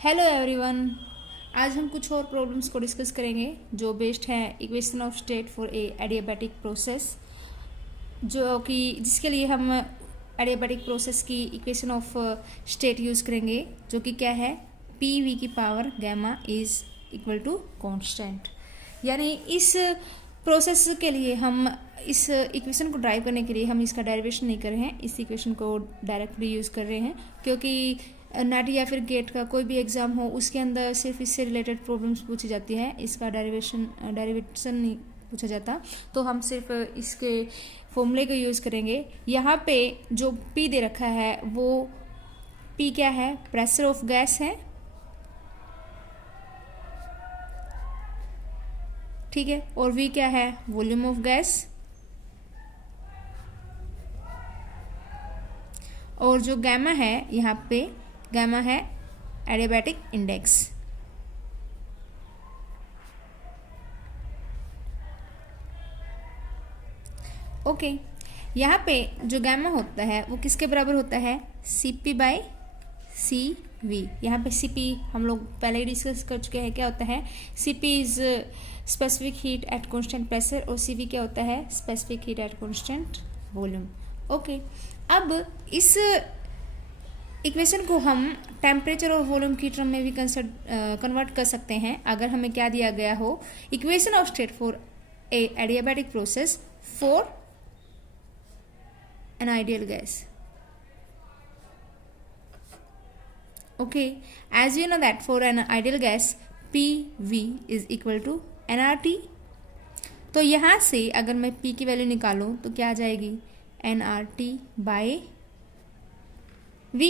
Hello everyone. आज हम कुछ और प्रॉब्लम्स को डिस्कस करेंगे जो बेस्ड है equation of state for a adiabatic process, जो कि जिसके लिए हम एडियाबैटिक प्रोसेस की इक्वेशन ऑफ स्टेट यूज़ करेंगे, जो कि क्या है, पी वी की power gamma is equal to constant. यानी इस प्रोसेस के लिए हम इस इक्वेशन को ड्राइव करने के लिए हम इसका डेरिवेशन नहीं कर रहे हैं, इस इक्वेशन को डायरेक्टली यूज़ कर रहे हैं, क्योंकि नेट या फिर गेट का कोई भी एग्ज़ाम हो उसके अंदर सिर्फ इससे रिलेटेड प्रॉब्लम्स पूछी जाती है, इसका डेरिवेशन नहीं पूछा जाता। तो हम सिर्फ इसके फॉर्मूले को यूज़ करेंगे। यहाँ पे जो P दे रखा है वो P क्या है, प्रेशर ऑफ गैस है, ठीक है, और V क्या है, वॉल्यूम ऑफ गैस, और जो गैमा है यहाँ पे गैमा है एडियाबैटिक इंडेक्स। ओके, यहाँ पे जो गैमा होता है वो किसके बराबर होता है, Cp बाई Cv। यहाँ पे Cp हम लोग पहले ही डिस्कस कर चुके हैं, क्या होता है, Cp is specific heat at constant pressure और Cv क्या होता है, specific heat at constant volume. Okay, अब इस इक्वेशन को हम टेम्परेचर और वॉल्यूम की टर्म में भी कन्वर्ट कर सकते हैं। अगर हमें क्या दिया गया हो, equation of state for a adiabatic process for an ideal gas. Okay, as you know that for an ideal gas PV is equal to nRT। तो यहाँ से अगर मैं P की वैल्यू निकालूं तो क्या आ जाएगी, nRT बाय V।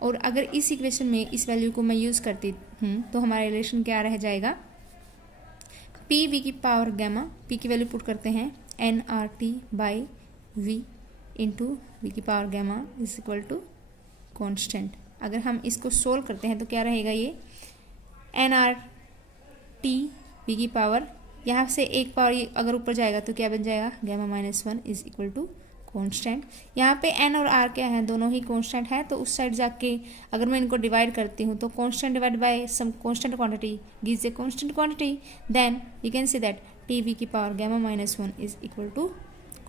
और अगर इस इक्वेशन में इस वैल्यू को मैं यूज़ करती हूँ तो हमारा रिलेशन क्या रह जाएगा, PV की पावर गैमा, P की वैल्यू पुट करते हैं nRT by V into V की power gamma is equal to constant. अगर हम इसको सोल्व करते हैं तो क्या रहेगा, ये nRT V की पावर, यहाँ से एक पावर अगर ऊपर जाएगा तो क्या बन जाएगा, gamma -1 is equal to constant. यहाँ पे n और r क्या है, दोनों ही कॉन्स्टेंट है, तो उस साइड जाके अगर मैं इनको डिवाइड करती हूँ तो constant divide by some constant quantity gives a constant quantity, then you can see that TV की power gamma -1 is equal to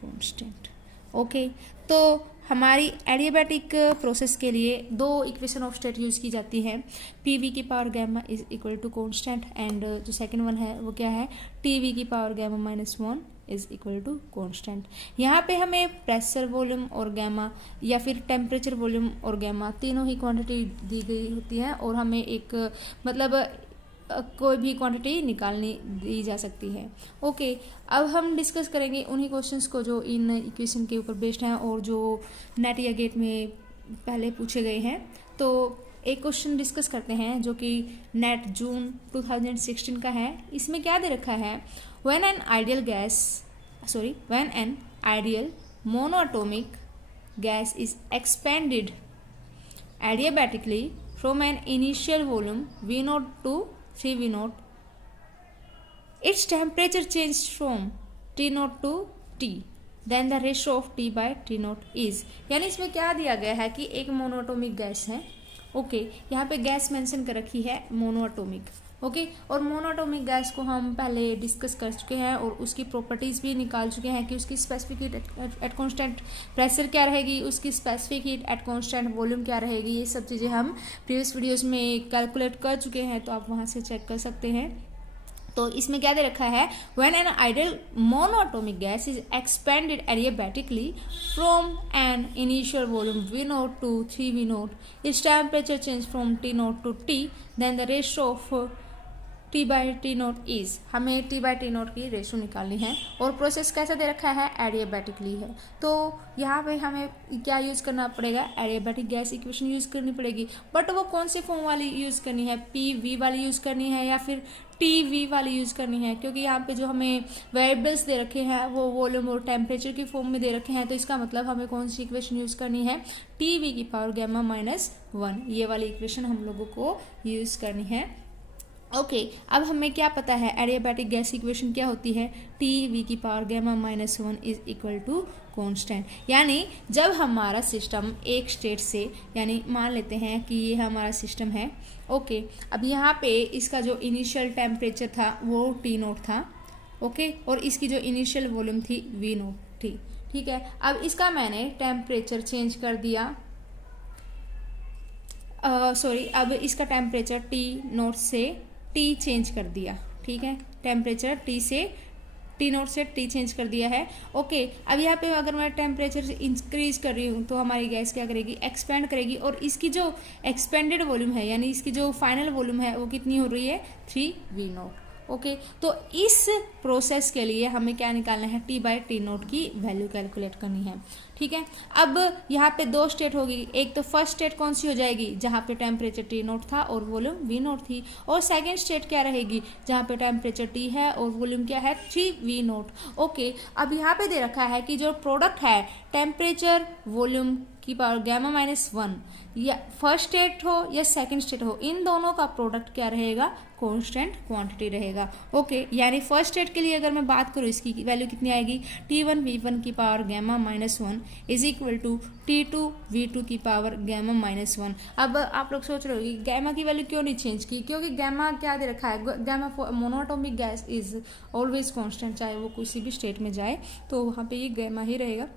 constant. Okay, तो हमारी एडियाबैटिक प्रोसेस के लिए दो इक्वेशन ऑफ स्टेट यूज़ की जाती है, PV की power gamma is equal to constant and जो सेकंड वन है वो क्या है, TV की power gamma -1 is equal to constant. यहाँ पे हमें प्रेशर वॉल्यूम और गैमा या फिर टेम्परेचर वॉल्यूम और गैमा तीनों ही क्वांटिटी दी गई होती है, और हमें एक मतलब कोई भी क्वांटिटी निकालनी दी जा सकती है। ओके, अब हम डिस्कस करेंगे उन्हीं क्वेश्चंस को जो इन इक्वेशन के ऊपर बेस्ड हैं और जो नेट या गेट में पहले पूछे गए हैं। तो एक क्वेश्चन डिस्कस करते हैं जो कि नेट जून 2016 का है। इसमें क्या दे रखा है, when an ideal monoatomic gas is expanded adiabatically from an initial volume V0 to 3V0, its temperature changed from T0 to T, then the ratio of T by T0 is। यानी इसमें क्या दिया गया है कि एक मोनोएटॉमिक गैस है। Okay, यहाँ पे गैस मेंशन कर रखी है मोनोएटॉमिक। ओके, और मोनोएटॉमिक गैस को हम पहले डिस्कस कर चुके हैं और उसकी प्रॉपर्टीज़ भी निकाल चुके हैं कि उसकी specific heat at constant pressure क्या रहेगी, उसकी specific heat at constant volume क्या रहेगी। ये सब चीज़ें हम प्रीवियस वीडियोस में कैलकुलेट कर चुके हैं, तो आप वहाँ से चेक कर सकते हैं। तो इसमें क्या दे रखा है, when an ideal monoatomic gas is expanded adiabatically from an initial volume V0 to 3V0, its temperature change from T0 to T, then the ratio of T by T0 is। हमें T by T0 की ratio निकालनी है और process कैसा दे रखा है, adiabatically है। तो यहाँ पे हमें क्या यूज़ करना पड़ेगा, एडियाबैटिक गैस इक्वेशन यूज़ करनी पड़ेगी, बट वो कौन से फॉर्म वाली यूज़ करनी है, PV वाली यूज़ करनी है या फिर TV वाली यूज़ करनी है, क्योंकि यहाँ पे जो हमें वेरिएबल्स दे रखे हैं वो वॉल्यूम और टेम्परेचर की फॉर्म में दे रखे हैं। तो इसका मतलब हमें कौन सी इक्वेशन यूज़ करनी है, TV की पावर गैमा -1, ये वाली इक्वेशन हम लोगों को यूज़ करनी है। ओके अब हमें क्या पता है एडियाबैटिक गैस इक्वेशन क्या होती है, टी वी की power gamma minus 1 is equal to constant. यानी जब हमारा सिस्टम एक स्टेट से, यानी मान लेते हैं कि ये हमारा सिस्टम है, ओके अब यहाँ पे इसका जो इनिशियल टेम्परेचर था वो टी नोट था, ओके और इसकी जो इनिशियल वॉल्यूम थी वी नोट थी, ठीक है। अब इसका मैंने टेम्परेचर चेंज कर दिया, अब इसका टेम्परेचर टी नोट से टी चेंज कर दिया, ठीक है, टेम्परेचर टी से टी नोट से टी चेंज कर दिया है, ओके। अब यहाँ पे अगर मैं टेम्परेचर इंक्रीज कर रही हूँ तो हमारी गैस क्या करेगी, एक्सपेंड करेगी, और इसकी जो एक्सपेंडेड वॉल्यूम है यानी इसकी जो फाइनल वॉल्यूम है वो कितनी हो रही है 3 वी नोट, ओके। तो इस प्रोसेस के लिए हमें क्या निकालना है, टी बाई टी नोट की वैल्यू कैलकुलेट करनी है, ठीक है। अब यहाँ पे दो स्टेट होगी, एक तो फर्स्ट स्टेट कौन सी हो जाएगी जहाँ पे टेम्परेचर टी नोट था और वॉल्यूम वी नोट थी, और सेकेंड स्टेट क्या रहेगी जहाँ पे टेम्परेचर टी है और वॉल्यूम क्या है 3 वी नोट, ओके। अब यहाँ पे दे रखा है कि जो प्रोडक्ट है टेम्परेचर वॉल्यूम की पावर गैमा माइनस 1, या फर्स्ट स्टेट हो या सेकंड स्टेट हो, इन दोनों का प्रोडक्ट क्या रहेगा, कांस्टेंट क्वांटिटी रहेगा, ओके। यानी फर्स्ट स्टेट के लिए अगर मैं बात करूँ इसकी वैल्यू कितनी आएगी, T1 V1 की power gamma minus 1 is equal to T2 V2 की पावर गैमा माइनस 1। अब आप लोग सोच रहे हो कि गैमा की वैल्यू क्यों नहीं चेंज की, क्योंकि गैमा क्या दे रखा है, gamma monoatomic gas is always constant, चाहे वो किसी भी स्टेट में जाए तो वहाँ पे ये गैमा ही रहेगा।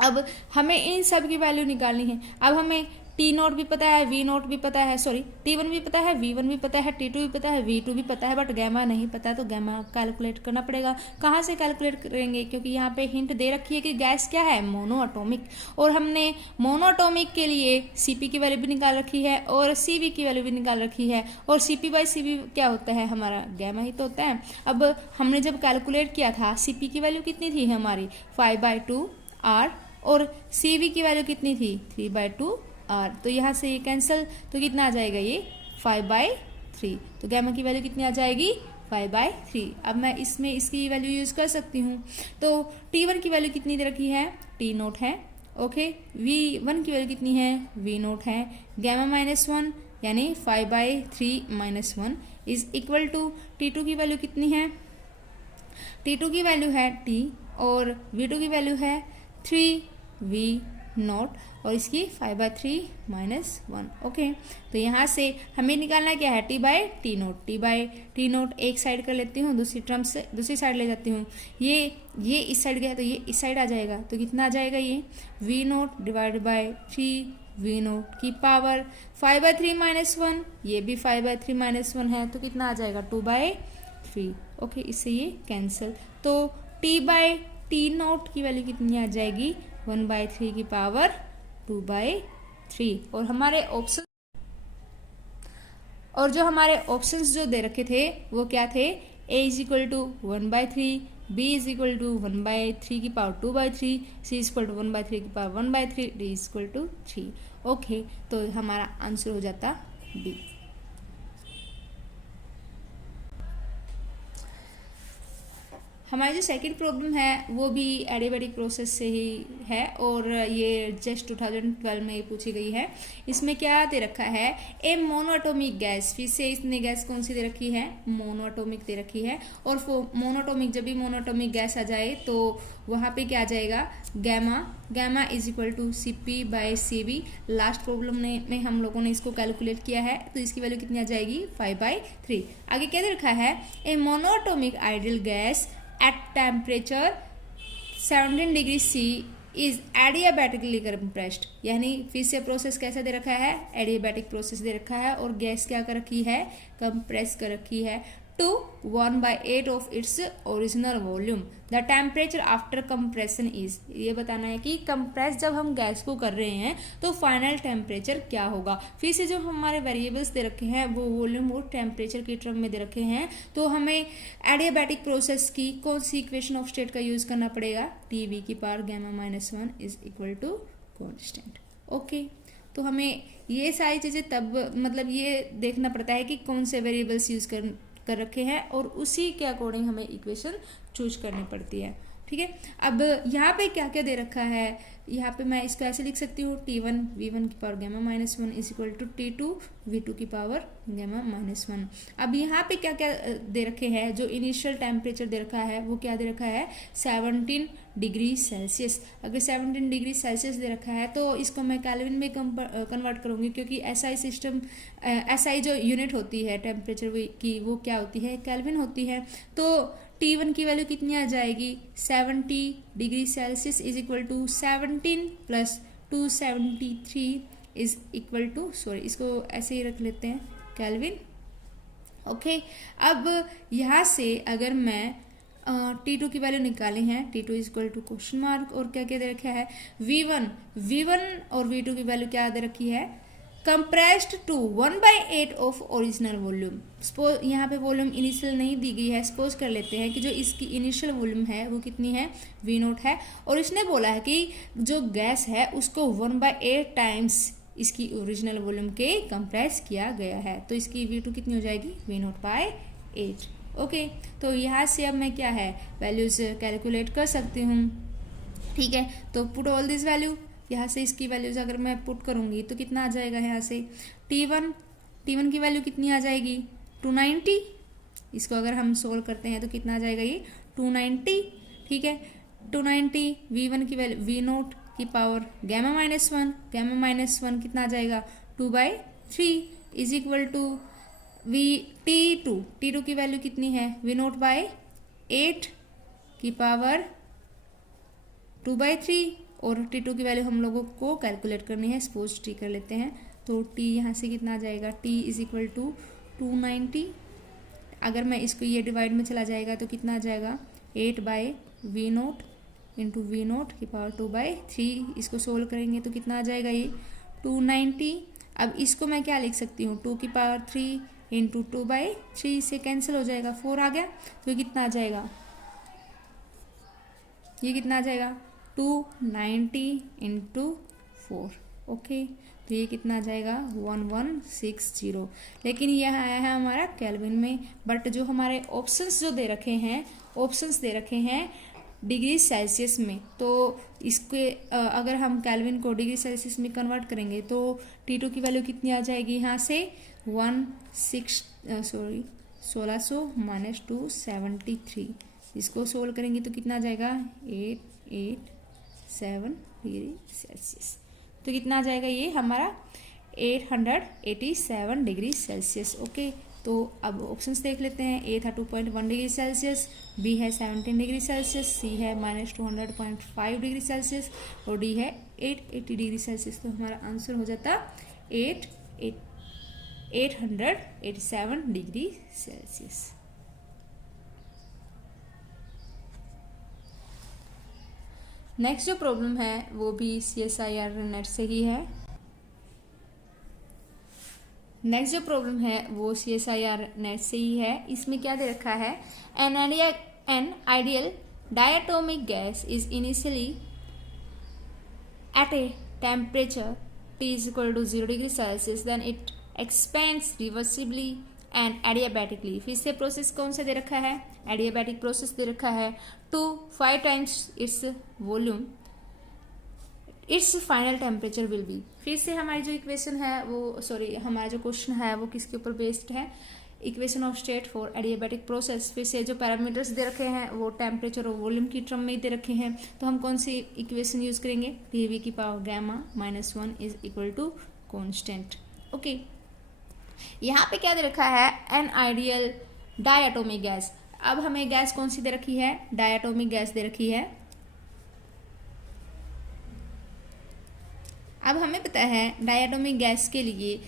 अब हमें इन सब की वैल्यू निकालनी है। अब हमें टी नोट भी पता है, वी नोट भी पता है, सॉरी T1 भी पता है, V1 भी पता है, T2 भी पता है, V2 भी पता है, बट गैमा नहीं पता है, तो गैमा कैलकुलेट करना पड़ेगा। कहाँ से कैलकुलेट करेंगे, क्योंकि यहाँ पे हिंट दे रखी है कि गैस क्या है, मोनोएटॉमिक, और हमने मोनोएटॉमिक के लिए Cp की वैल्यू भी निकाल रखी है और Cv की वैल्यू भी निकाल रखी है, और Cp बाई Cv क्या होता है, हमारा गैमा ही तो होता है। अब हमने जब कैलकुलेट किया था Cp की वैल्यू कितनी थी हमारी 5/2 R, और Cv की वैल्यू कितनी थी 3/2 R, तो यहाँ से ये कैंसिल, तो कितना आ जाएगा ये 5/3, तो गैमा की वैल्यू कितनी आ जाएगी 5/3। अब मैं इसमें इसकी वैल्यू यूज कर सकती हूँ, तो T1 की वैल्यू कितनी दे रखी है, T नोट है, ओके। V1 की वैल्यू कितनी है, V नोट है, गैमा माइनस 1 यानी 5/3 minus 1 is equal to T2 की वैल्यू कितनी है, T2 की वैल्यू है T, और V2 की वैल्यू है 3 V नोट, और इसकी 5/3 माइनस 1, ओके। तो यहाँ से हमें निकालना क्या है, T by T note, T by T note एक साइड कर लेती हूँ, दूसरी टर्म से दूसरी साइड ले जाती हूँ, ये इस साइड गया तो ये इस साइड आ जाएगा, तो कितना आ जाएगा ये V naught divide by 3 V naught की पावर 5/3 माइनस 1, ये भी 5/3 माइनस 1 है, तो कितना आ जाएगा 2/3, ओके। इससे ये कैंसिल, तो टी बाई टी नोट की वैल्यू कितनी आ जाएगी 1/3 की पावर 2/3, और हमारे ऑप्शन और जो हमारे ऑप्शंस जो दे रखे थे वो क्या थे, A is equal to 1/3, B is equal to 1/3 की power 2/3, C is equal to 1/3 की power 1/3, D is equal to 3, okay. तो हमारा आंसर हो जाता B। हमारी जो सेकंड प्रॉब्लम है वो भी एडियाबैटिक प्रोसेस से ही है, और ये जस्ट 2012 में पूछी गई है। इसमें क्या दे रखा है, ए मोनोएटॉमिक गैस, फिर से इसने गैस कौन सी दे रखी है, मोनोएटॉमिक दे रखी है, और मोनोएटॉमिक, जब भी मोनोएटॉमिक गैस आ जाए तो वहाँ पे क्या आ जाएगा, gamma is equal to Cp/Cv। Last problem में हम लोगों ने इसको कैलकुलेट किया है, तो इसकी वैल्यू कितनी आ जाएगी 5/3। आगे क्या दे रखा है, a monoatomic ideal gas at temperature 17 degree C is adiabatically compressed, यानी फिर से प्रोसेस कैसा दे रखा है, एडियाबैटिक प्रोसेस दे रखा है, और गैस क्या कर रखी है, कंप्रेस कर रखी है to 1/8 of its original volume. The temperature after compression is, ये बताना है कि कंप्रेस जब हम गैस को कर रहे हैं तो फाइनल टेम्परेचर क्या होगा। फिर से जो हमारे वेरिएबल्स दे रखे हैं वो वॉल्यूम और टेम्परेचर की टर्म में दे रखे हैं, तो हमें एडियाबैटिक प्रोसेस की कौन सी इक्वेशन ऑफ स्टेट का यूज करना पड़ेगा, टी की power gamma minus 1 is equal to constant, okay. तो हमें ये सारी चीजें तब मतलब ये देखना पड़ता है कि कौन से वेरिएबल्स यूज कर रखे हैं, और उसी के अकॉर्डिंग हमें इक्वेशन चूज करनी पड़ती है, ठीक है। अब यहाँ पे क्या क्या दे रखा है, यहाँ पे मैं इसको ऐसे लिख सकती हूँ T1 V1 की power gamma minus 1 is equal to T2 V2 की पावर गैमा माइनस 1। अब यहाँ पे क्या क्या दे रखे हैं, जो इनिशियल टेम्परेचर दे रखा है वो क्या दे रखा है 17 डिग्री सेल्सियस। अगर 17 डिग्री सेल्सियस दे रखा है तो इसको मैं केल्विन में कन्वर्ट करूँगी, क्योंकि SI सिस्टम SI जो यूनिट होती है टेम्परेचर की वो क्या होती है केल्विन होती है। तो T1 की वैल्यू कितनी आ जाएगी 70 degree Celsius is equal to 17 plus 273 is equal to, sorry इसको ऐसे ही रख लेते हैं केल्विन। ओके, अब यहाँ से अगर मैं T2 की वैल्यू निकाली है, T2 is equal to question mark, और क्या क्या दे रखा है V1 और V2 की वैल्यू क्या दे रखी है compressed to 1/8 of original volume. Suppose यहाँ पे वॉल्यूम इनिशियल नहीं दी गई है, सपोज कर लेते हैं कि जो इसकी इनिशियल वॉल्यूम है वो कितनी है V0 है, और इसने बोला है कि जो गैस है उसको 1/8 टाइम्स इसकी ओरिजिनल वॉल्यूम के कंप्रेस किया गया है, तो इसकी V2 कितनी हो जाएगी V0/8। ओके, तो यहाँ से अब मैं क्या है वैल्यूज कैलकुलेट कर सकती हूँ। ठीक है, तो पुट ऑल दिस वैल्यू, यहाँ से इसकी वैल्यूज अगर मैं पुट करूँगी तो कितना आ जाएगा यहाँ से T1 की वैल्यू कितनी आ जाएगी 290। इसको अगर हम सोल्व करते हैं तो कितना आ जाएगा ये 290। ठीक है, 290 V1 की वैल्यू V0 की पावर गैमा माइनस 1 कितना आ जाएगा 2/3 इज इक्वल टू T2 की वैल्यू कितनी है V0/8 की पावर 2/3, और T2 की वैल्यू हम लोगों को कैलकुलेट करनी है, सपोज T कर लेते हैं, तो T यहाँ से कितना आ जाएगा T इज इक्वल टू 290। अगर मैं इसको ये डिवाइड में चला जाएगा तो कितना आ जाएगा 8/V0 इंटू V0 की पावर 2/3। इसको सोल्व करेंगे तो कितना आ जाएगा ये 290। अब इसको मैं क्या लिख सकती हूँ 2 की पावर 3 इंटू 2/3 से कैंसिल हो जाएगा, 4 आ गया, तो ये कितना आ जाएगा 290 इंटू 4। ओके, तो ये कितना आ जाएगा 1160। लेकिन यह आया है हमारा केल्विन में, बट जो हमारे ऑप्शंस जो दे रखे हैं डिग्री सेल्सियस में, तो इसके अगर हम केल्विन को डिग्री सेल्सियस में कन्वर्ट करेंगे तो T2 की वैल्यू कितनी आ जाएगी यहाँ से 1600 माइनस 273। इसको सोल्व करेंगे तो कितना आ जाएगा 887 डिग्री सेल्सियस। तो कितना आ जाएगा ये हमारा 887 डिग्री सेल्सियस। ओके, तो अब ऑप्शंस देख लेते हैं। ए था 2.1 डिग्री सेल्सियस, बी है 17 डिग्री सेल्सियस, सी है -200.5 डिग्री सेल्सियस, और डी है 880 डिग्री सेल्सियस। तो हमारा आंसर हो जाता 887 डिग्री सेल्सियस। नेक्स्ट जो प्रॉब्लम है वो भी CSIR नेट से ही है। इसमें क्या दे रखा है an ideal diatomic gas is initially at a temperature T is equal to 0 degree Celsius, then it expands reversibly and adiabatically. फिर से प्रोसेस कौन सा दे रखा है एडियाबैटिक प्रोसेस दे रखा है to 5 times its volume, its final temperature will be. फिर से हमारी जो इक्वेशन है वो हमारा जो क्वेश्चन है वो किसके ऊपर बेस्ड है equation of state for adiabatic process. फिर से जो पैरामीटर्स दे रखे हैं वो टेम्परेचर और वॉल्यूम की टर्म में दे रखे हैं, तो हम कौन सी इक्वेशन यूज करेंगे टीवी की power gamma -1 is equal to constant. Okay, यहाँ पे क्या दे रखा है एन आइडियल डायटोमिक गैस। अब हमें गैस कौन सी दे रखी है डायटोमिक गैस दे रखी है। अब हमें पता है डायटोमिक गैस के लिए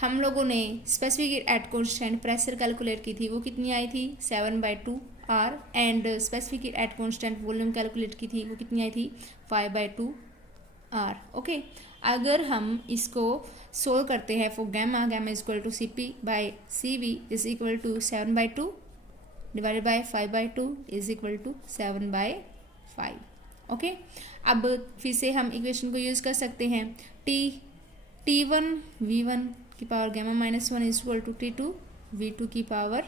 हम लोगों ने specific at constant pressure calculate की थी, वो कितनी आई थी 7/2 R, and specific at constant volume calculate की थी वो कितनी आई थी 5/2 R। ओके, अगर हम इसको सोल्व करते हैं for gamma is equal to CP/CV is equal to 7/2 divided by 5/2 is equal to 7/5। Okay, अब फिर से हम इक्वेशन को यूज कर सकते हैं T1 V1 की power gamma -1 is equal to T2 V2 की पावर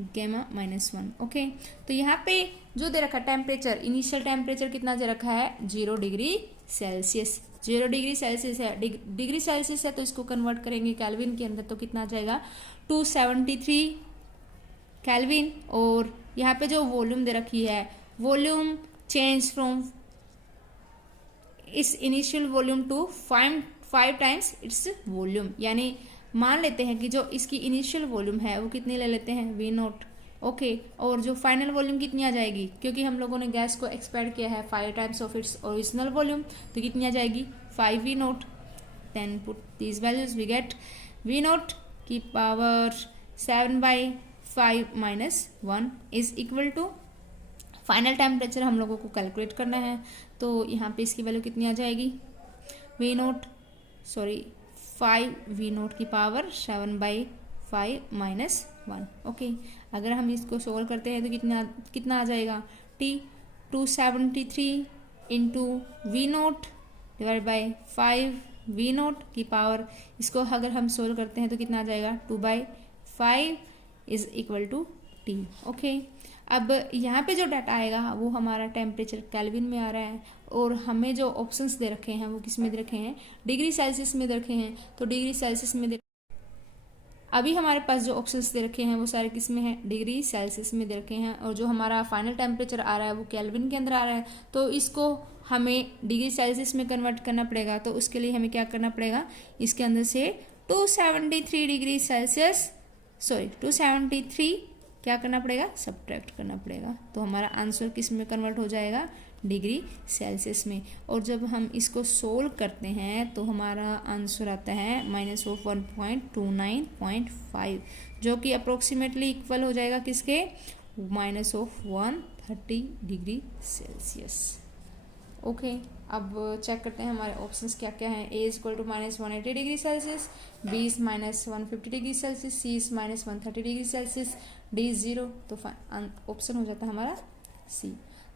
गामा -1। ओके, तो यहाँ पे जो दे रखा है टेम्परेचर, इनिशियल टेम्परेचर कितना दे रखा है 0 डिग्री सेल्सियस। 0 डिग्री सेल्सियस है, डिग्री सेल्सियस है तो इसको कन्वर्ट करेंगे केल्विन के अंदर तो कितना आ जाएगा 273 केल्विन। और यहाँ पे जो वॉल्यूम दे रखी है, वॉल्यूम चेंज फ्रॉम इस initial volume to 5 times its volume, यानी मान लेते हैं कि जो इसकी इनिशियल वॉल्यूम है वो कितनी ले लेते हैं V0। ओके, और जो फाइनल वॉल्यूम कितनी आ जाएगी, क्योंकि हम लोगों ने गैस को एक्सपेंड किया है 5 times of its original volume, तो कितनी आ जाएगी 5V0। Then put these values, we get V0 की power 7/5 - 1 is equal to, final temperature हम लोगों को कैलकुलेट करना है, तो यहाँ पे इसकी वैल्यू कितनी आ जाएगी 5V0 की पावर 7/5 - 1। ओके, अगर हम इसको सोल्व करते हैं तो कितना आ जाएगा T 273 into V0 divide by 5V0 की पावर, इसको अगर हम सोल्व करते हैं तो कितना आ जाएगा 2/5 is equal to T। Okay, अब यहाँ पे जो डाटा आएगा वो हमारा टेम्परेचर केल्विन में आ रहा है, और हमें जो ऑप्शंस दे रखे हैं वो किस में दे रखे हैं डिग्री सेल्सियस में दे रखे हैं, तो डिग्री सेल्सियस में अभी हमारे पास जो ऑप्शंस दे रखे हैं वो सारे किस में हैं डिग्री सेल्सियस में दे रखे हैं, और जो हमारा फाइनल टेम्परेचर आ रहा है वो केल्विन के अंदर आ रहा है, तो इसको हमें डिग्री सेल्सियस में कन्वर्ट करना पड़ेगा। तो उसके लिए हमें क्या करना पड़ेगा, इसके अंदर से 273 डिग्री सेल्सियस 273 क्या करना पड़ेगा सब्ट्रैक्ट करना पड़ेगा, तो हमारा आंसर किस में कन्वर्ट हो जाएगा डिग्री सेल्सियस में। और जब हम इसको सोल्व करते हैं तो हमारा आंसर आता है -1.29.5, जो कि अप्रोक्सीमेटली इक्वल हो जाएगा किसके -130 डिग्री सेल्सियस। ओके, अब चेक करते हैं हमारे ऑप्शंस क्या क्या हैं। A equal to -180 degree Celsius, B is -150 degree Celsius, C is -130 degree Celsius, D 0, तो ऑप्शन हो जाता है हमारा C।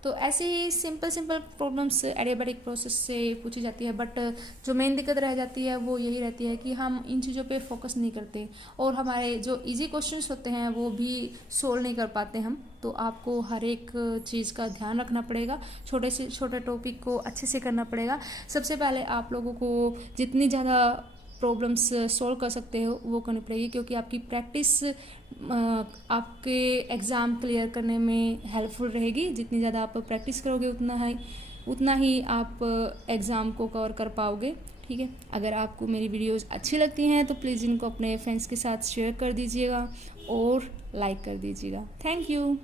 तो ऐसे ही सिंपल प्रॉब्लम्स एडियाबैटिक प्रोसेस से पूछी जाती है, बट जो मेन दिक्कत रह जाती है वो यही रहती है कि हम इन चीज़ों पे फोकस नहीं करते, और हमारे जो इजी क्वेश्चंस होते हैं वो भी सोल्व नहीं कर पाते हम। तो आपको हर एक चीज़ का ध्यान रखना पड़ेगा, छोटे से छोटे टॉपिक को अच्छे से करना पड़ेगा। सबसे पहले आप लोगों को जितनी ज़्यादा प्रॉब्लम्स सोल्व कर सकते हो वो करनी पड़ेगी, क्योंकि आपकी प्रैक्टिस आपके एग्ज़ाम क्लियर करने में हेल्पफुल रहेगी। जितनी ज़्यादा आप प्रैक्टिस करोगे उतना ही आप एग्ज़ाम को कवर कर पाओगे। ठीक है, अगर आपको मेरी वीडियोस अच्छी लगती हैं तो प्लीज़ इनको अपने फ्रेंड्स के साथ शेयर कर दीजिएगा और लाइक कर दीजिएगा। Thank you.